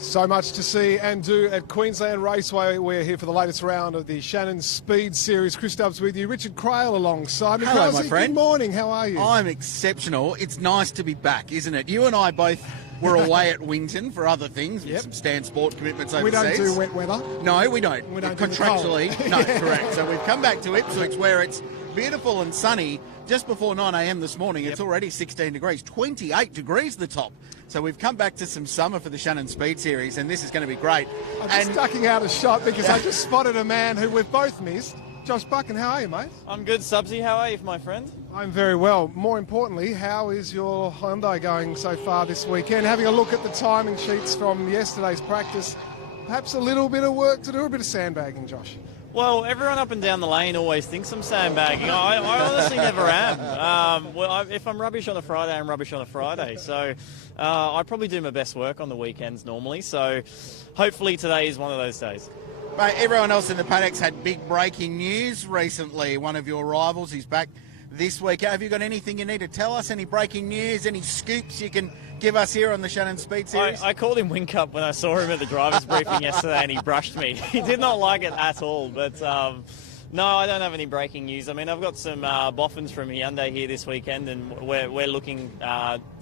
So much to see and do at Queensland Raceway. We're here for the latest round of the Shannons SpeedSeries. Chris Stubbs with you, Richard Crail alongside me. Hello, my friend. Good morning, how are you? I'm exceptional. It's nice to be back, isn't it? You and I both were away at Winton for other things, with some stand sport commitments overseas. We don't do wet weather? No, we don't. We don't Contractually, do no, correct. So we've come back to Ipswich where it's beautiful and sunny. Just before 9 a.m. this morning, it's already 16 degrees, 28 degrees the top. So we've come back to some summer for the Shannons SpeedSeries, and this is going to be great. I'm just ducking out a shot because I just spotted a man who we've both missed. Josh Buchan, how are you, mate? I'm good, Subsy. How are you, my friend? I'm very well. More importantly, how is your Hyundai going so far this weekend? Having a look at the timing sheets from yesterday's practice, perhaps a little bit of work to do, a bit of sandbagging, Josh. Well, everyone up and down the lane always thinks I'm sandbagging. I honestly never am. If I'm rubbish on a Friday, I'm rubbish on a Friday. So I probably do my best work on the weekends normally. So hopefully today is one of those days. Mate, everyone else in the paddocks had big breaking news recently. One of your rivals is back this week. Have you got anything you need to tell us? Any breaking news? Any scoops you can give us here on the Shannons SpeedSeries? I called him Wink Up when I saw him at the driver's briefing yesterday, and he brushed me. He did not like it at all. But no, I don't have any breaking news. I mean, I've got some boffins from Hyundai here this weekend, and we're looking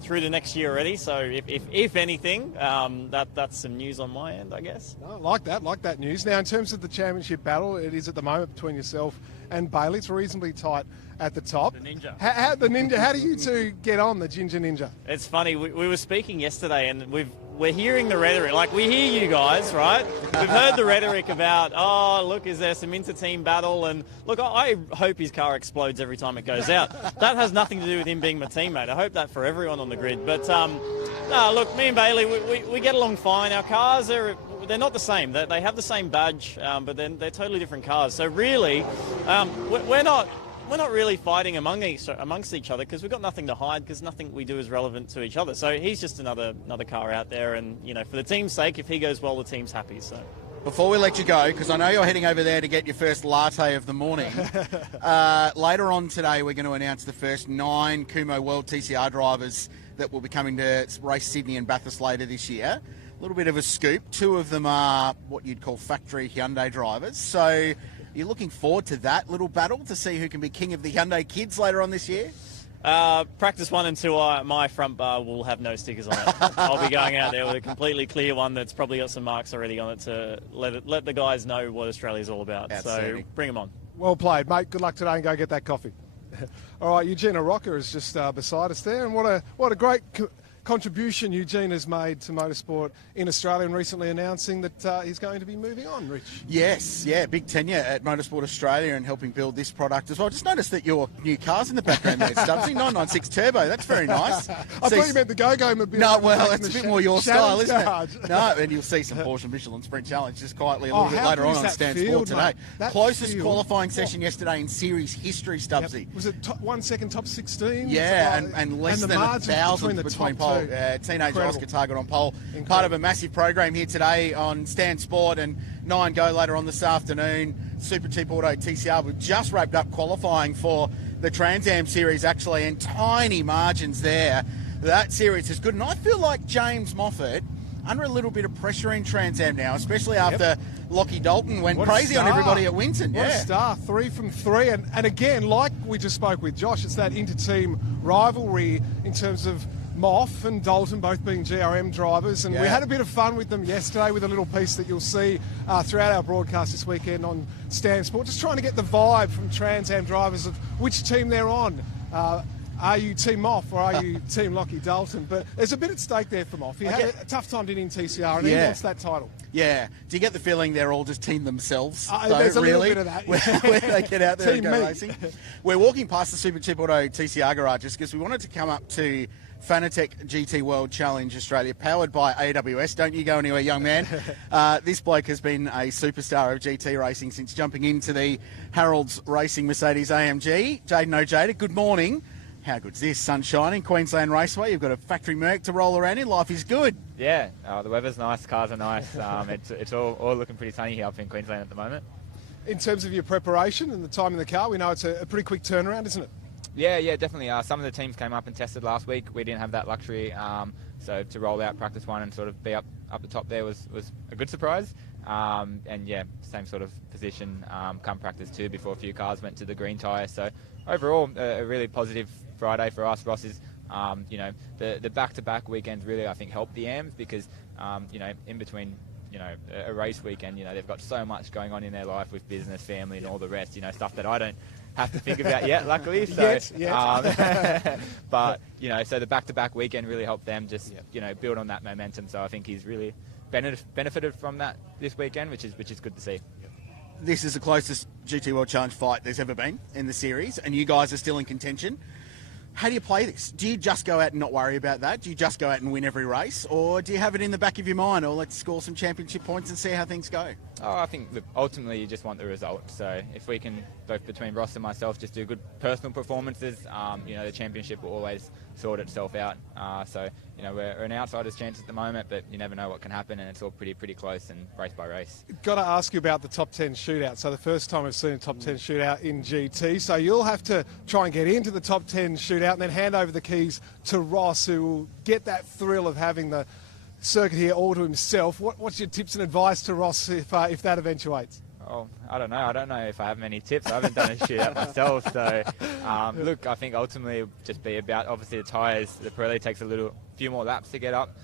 through the next year already. So if anything, that's some news on my end, I guess. No, like that news. Now, in terms of the championship battle, it is at the moment between yourself and Bailey. It's reasonably tight at the top. The Ninja. The Ninja. How do you two get on, the Ginger Ninja? It's funny. We were speaking yesterday, and we're hearing the rhetoric. Like, we hear you guys, right? We've heard the rhetoric about, oh, look, is there some inter-team battle? And look, I hope his car explodes every time it goes out. That has nothing to do with him being my teammate. I hope that for everyone on the grid. But no, look, me and Bailey, we get along fine. Our cars they're not the same. They have the same badge, but then they're totally different cars. So really, we're not really fighting amongst each other because we've got nothing to hide because nothing we do is relevant to each other. So he's just another car out there, and you know, for the team's sake, if he goes well, the team's happy. So. Before we let you go, because I know you're heading over there to get your first latte of the morning, later on today we're going to announce the first 9 Kumho World TCR drivers that will be coming to race Sydney and Bathurst later this year. A little bit of a scoop. 2 of them are what you'd call factory Hyundai drivers. So you're looking forward to that little battle to see who can be king of the Hyundai kids later on this year? Practice 1 and 2, my front bar will have no stickers on it. I'll be going out there with a completely clear one that's probably got some marks already on it to let the guys know what Australia's all about. So bring them on. Well played, mate. Good luck today and go get that coffee. All right, Eugenia Rocker is just beside us there, and what a great contribution Eugene has made to motorsport in Australia, and recently announcing that he's going to be moving on, Rich. Yes, yeah, big tenure at Motorsport Australia and helping build this product as well. Just noticed that your new car's in the background there, Stubbsy, 996 Turbo, that's very nice. I thought you meant the Go-Go Mobile. No, well, it's a bit more your style, isn't charge. it? No, and you'll see some Porsche Michelin Sprint Challenge just quietly a little bit later on Stand Sport today. Closest qualifying session yesterday in series history, Stubbsy. Yep. Was it 1 second top 16? Yeah, and less than a thousandth between pole. Teenage Oscar Target on pole. Incredible. Part of a massive program here today on Stand Sport, and 9 go later on this afternoon. Super Cheap Auto TCR. We've just wrapped up qualifying for the Trans Am series actually, and tiny margins there. That series is good, and I feel like James Moffat under a little bit of pressure in Trans Am now, especially after Lockie Dalton went crazy on everybody at Winton. What a star, 3 from 3. And again, like we just spoke with Josh, it's that inter-team rivalry in terms of Moff and Dalton both being GRM drivers, and we had a bit of fun with them yesterday with a little piece that you'll see throughout our broadcast this weekend on Stand Sport, just trying to get the vibe from Trans Am drivers of which team they're on. Are you Team Moff or are you Team Lockie Dalton? But there's a bit at stake there for Moff. He had a tough time getting in TCR, and he wants that title. Yeah. Do you get the feeling they're all just team themselves? There's a little bit of that. When they get out there and go racing. We're walking past the Super Cheap Auto TCR garages because we wanted to come up to Fanatec GT World Challenge Australia, powered by AWS. Don't you go anywhere, young man. This bloke has been a superstar of GT racing since jumping into the Harold's Racing Mercedes AMG. Jaden O'Jada, good morning. How good's this? Sun shining, Queensland Raceway. You've got a factory Merc to roll around in. Life is good. Yeah, the weather's nice, cars are nice. It's all looking pretty sunny here up in Queensland at the moment. In terms of your preparation and the time in the car, we know it's a pretty quick turnaround, isn't it? Yeah, definitely. Some of the teams came up and tested last week. We didn't have that luxury, so to roll out practice 1 and sort of be up the top there was a good surprise. And yeah, same sort of position come practice 2 before a few cars went to the green tyre. So overall, a really positive Friday for us. Ross is, the back-to-back weekends really, I think, helped the AMs because, in between, a race weekend, they've got so much going on in their life with business, family, and all the rest, stuff that I don't have to think about yet, luckily. So, but, so the back-to-back weekend really helped them just, build on that momentum. So I think he's really benefited from that this weekend, which is good to see. This is the closest GT World Challenge fight there's ever been in the series, and you guys are still in contention. How do you play this? Do you just go out and not worry about that? Do you just go out and win every race? Or do you have it in the back of your mind, or let's score some championship points and see how things go? Oh, I think ultimately you just want the result. So if we can, both between Ross and myself, just do good personal performances, the championship will always sort itself out. We're an outsider's chance at the moment, but you never know what can happen, and it's all pretty close and race by race. Got to ask you about the top 10 shootout. So the first time we've seen a top 10 shootout in GT. So you'll have to try and get into the top 10 shootout and then hand over the keys to Ross, who will get that thrill of having the circuit here all to himself. What's your tips and advice to Ross if that eventuates? Oh, I don't know. I don't know if I have many tips. I haven't done a shootout myself. So, look, I think ultimately it'll just be about, obviously, the tyres. The Pirelli takes a few more laps to get up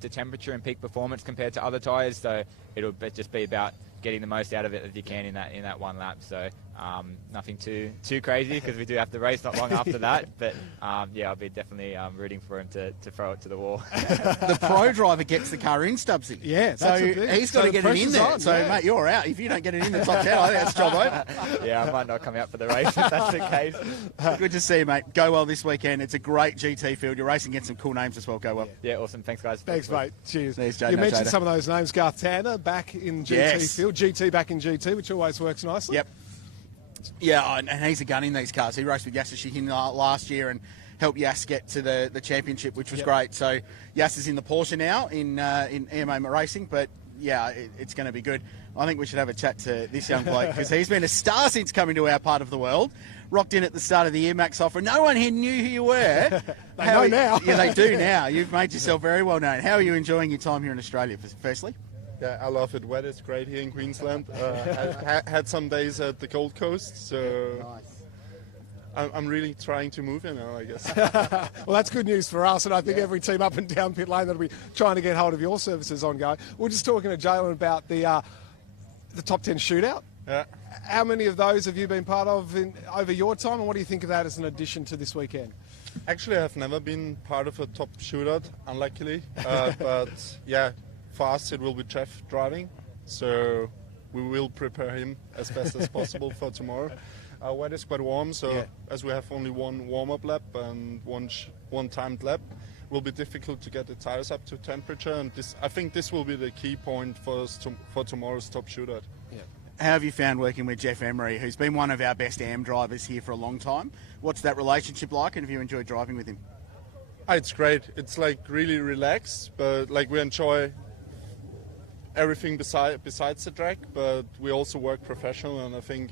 to temperature and peak performance compared to other tyres. So it'll just be about getting the most out of it as you can in that one lap. So nothing too crazy because we do have to race not long after that. But I'll be definitely rooting for him to throw it to the wall. The pro driver gets the car in, Stubbsy. Yeah, so he's got to get it in there. On, mate, you're out. If you don't get it in the top 10, I think that's job over. Yeah, I might not come out for the race if that's the case. Good to see you, mate. Go well this weekend. It's a great GT field. You're racing against some cool names as well. Go well. Yeah, awesome. Thanks, guys. Thanks, mate. Cheers. Jade, you mentioned some of those names. Garth Tanner back in GT field. GT back in GT, which always works nicely. Yep. Yeah, and he's a gun in these cars. He raced with Yasser Shahin last year and helped Yass get to the championship, which was great. So Yass is in the Porsche now in EMA Racing, but yeah, it's going to be good. I think we should have a chat to this young bloke because he's been a star since coming to our part of the world. Rocked in at the start of the year, Max Hoffer. No one here knew who you were. They know now. Yeah, they do now. You've made yourself very well known. How are you enjoying your time here in Australia, firstly? Yeah, I love it. Weather's great here in Queensland. Had some days at the Gold Coast, so nice. I'm really trying to move in now, I guess. Well, that's good news for us, and I think every team up and down pit lane that'll be trying to get hold of your services ongoing. We're just talking to Jalen about the top 10 shootout. Yeah. How many of those have you been part of over your time, and what do you think of that as an addition to this weekend? Actually, I've never been part of a top shootout, unluckily. But yeah, for us it will be Jeff driving, so we will prepare him as best as possible for tomorrow. Our weather's quite warm, so as we have only one warm-up lap and one timed lap, it will be difficult to get the tires up to temperature, and I think this will be the key point for us for tomorrow's top shootout. Yeah. How have you found working with Jeff Emery, who's been one of our best AM drivers here for a long time? What's that relationship like, and have you enjoyed driving with him? It's great. It's like really relaxed, but like we enjoy everything besides the track, but we also work professional, and I think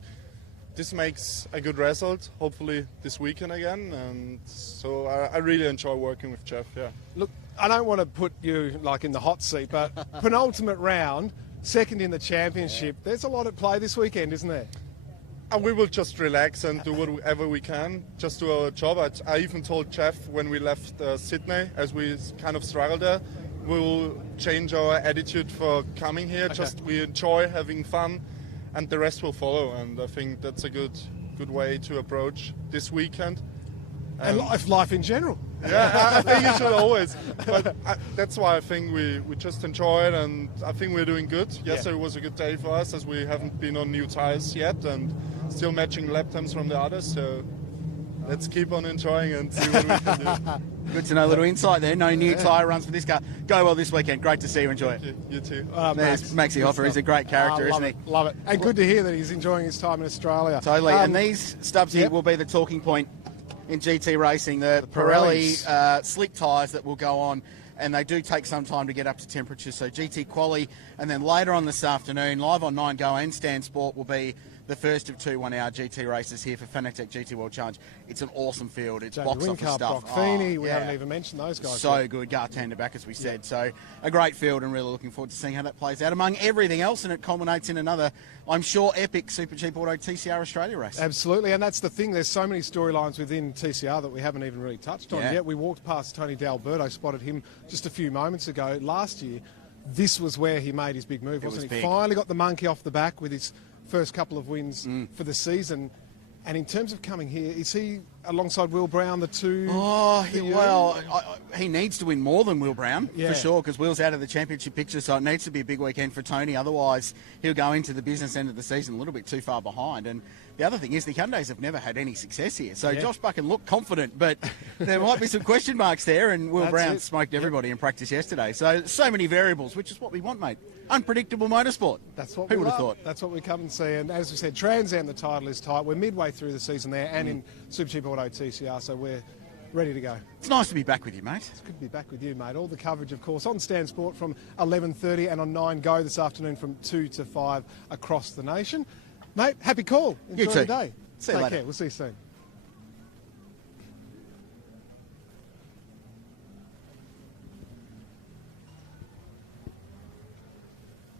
this makes a good result, hopefully this weekend again, and so I really enjoy working with Jeff, yeah. Look, I don't want to put you like in the hot seat, but penultimate round, second in the championship, there's a lot at play this weekend, isn't there? And we will just relax and do whatever we can, just do our job. I even told Jeff when we left Sydney, as we kind of struggled there, we'll change our attitude for coming here. Just we enjoy having fun, and the rest will follow. And I think that's a good way to approach this weekend. And life in general. Yeah, I think you should always. But that's why I think we just enjoy it, and I think we're doing good. Yesterday was a good day for us, as we haven't been on new tyres yet, and still matching lap times from the others. So let's keep on enjoying and see what we can do. Good to know, a little insight there. No new tyre runs for this car. Go well this weekend. Great to see you. Enjoy it. You too. There's Maxie Hoffer. He's a great character, isn't he? Love it. And good to hear that he's enjoying his time in Australia. Totally. And these stubs here will be the talking point in GT racing. The Pirelli slick tyres that will go on, and they do take some time to get up to temperature. So GT quali, and then later on this afternoon, live on 9Go and Stan Sport, will be the first of 2 1-hour GT races here for Fanatec GT World Challenge. It's an awesome field. It's Jamie box office Whincup, stuff. Brock Feeney, we haven't even mentioned those guys. So yet. good. Gartander back, as we said. So a great field, and really looking forward to seeing how that plays out among everything else, and it culminates in another, I'm sure, epic Super Cheap Auto TCR Australia race. Absolutely, and that's the thing. There's so many storylines within TCR that we haven't even really touched on yet. We walked past Tony D'Alberto, spotted him just a few moments ago. Last year, this was where he made his big move, wasn't he? Finally got the monkey off the back with his first couple of wins for the season. And in terms of coming here, is he alongside Will Brown, the two? He needs to win more than Will Brown, for sure, because Will's out of the championship picture, so it needs to be a big weekend for Tony. Otherwise, he'll go into the business end of the season a little bit too far behind. And the other thing is the Hyundais have never had any success here. So Josh Buchan looked confident, but there might be some question marks there, and Will Brown smoked everybody in practice yesterday. So many variables, which is what we want, mate. Unpredictable motorsport. That's what Who we would have love. thought? That's what we come and see. And as we said, Trans Am, the title is tight. We're midway through the season there and in Super Cheap Auto TCR, so we're ready to go. It's nice to be back with you, mate. It's good to be back with you, mate. All the coverage, of course, on Stan Sport from 11:30 and on 9 Go this afternoon from 2 to 5 across the nation. Mate, happy call. Enjoy You too. the day. See you Take later. care. We'll see you soon.